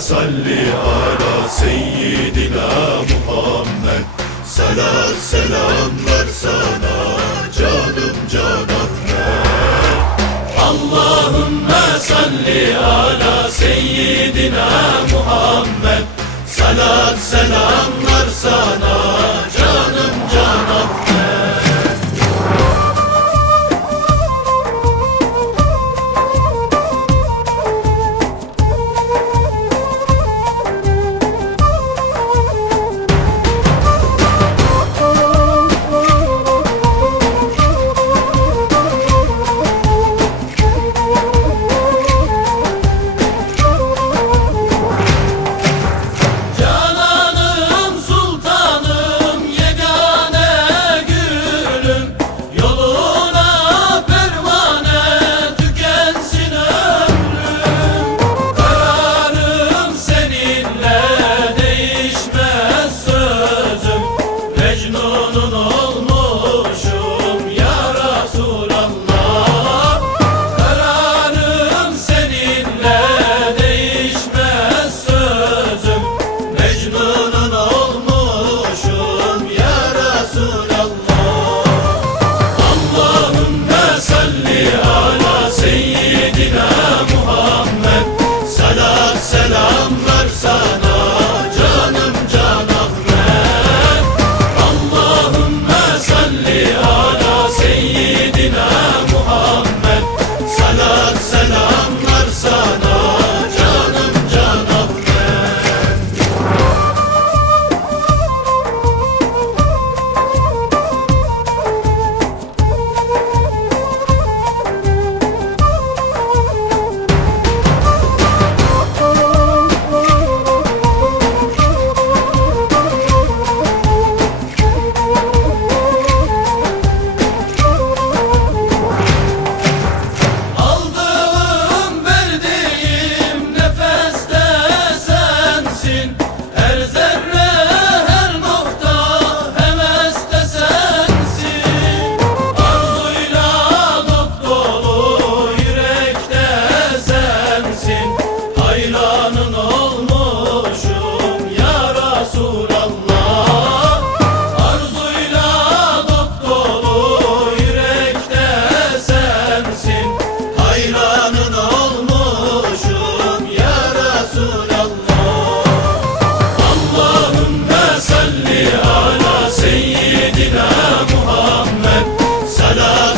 salli ala seyyidina Muhammed. Salat selamlar sana canım canan Allahümme salli ala seyyidina Muhammed. Salat selamlar sana Yeah. Oh.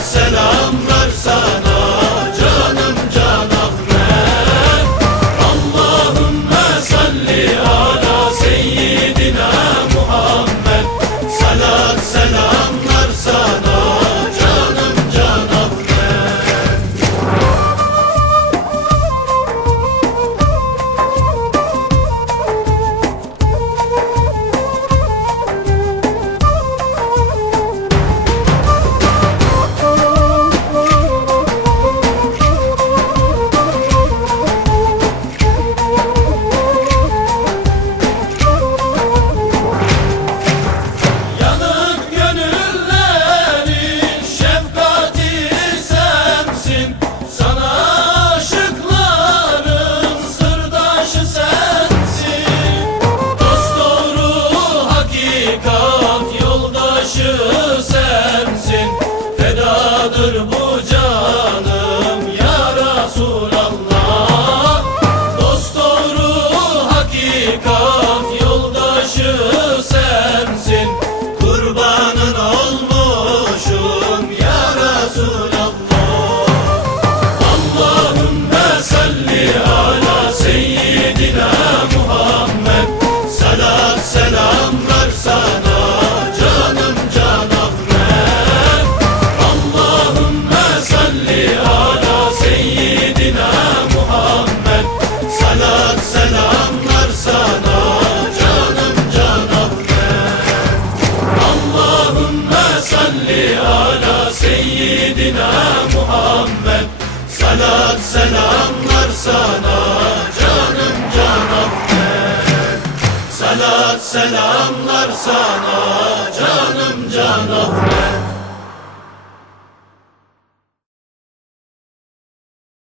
selam. selamlar sana canım canım. Ben Salat selamlar sana canım canım. ben